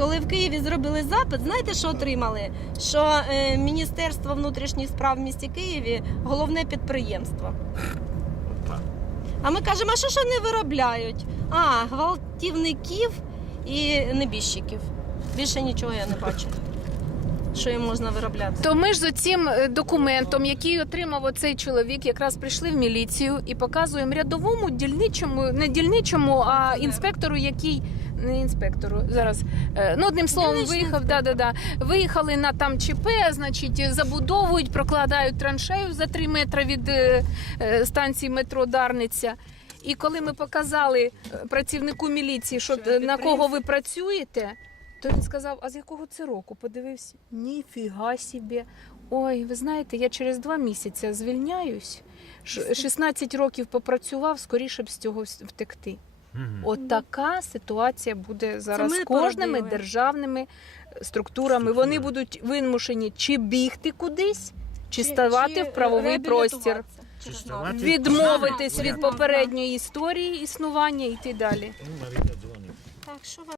Коли в Києві зробили запит, знаєте, що отримали? Що е, Міністерство внутрішніх справ в місті Києві головне підприємство. А ми кажемо, а що ж вони виробляють? А, гвалтівників і небіжчиків. Більше нічого я не бачу. Що їм можна виробляти? То ми ж з цим документом, який отримав оцей чоловік, якраз прийшли в міліцію і показуємо рядовому дільничому, не дільничому, а інспектору, який не інспектору зараз. е, Ну одним словом, Дільничний виїхав. Да, да, да. Виїхали на там ЧП, значить, забудовують, прокладають траншею за 3 метри від е, е, станції метро Дарниця. І коли ми показали працівнику міліції, що Що, на кого ви працюєте, то він сказав: а з якого це року? Подивився, ніфіга собі. Ой, ви знаєте, я через два місяці звільняюсь. Ш- 16 років попрацював, скоріше б з цього вс- втекти. От така ситуація буде зараз з кожними породили. державними структурами. структурами. Вони будуть вимушені чи бігти кудись, чи, Чи- ставати чи в правовий простір. Чи ставати? відмовитись від попередньої історії існування і йти далі. Ну. Так, що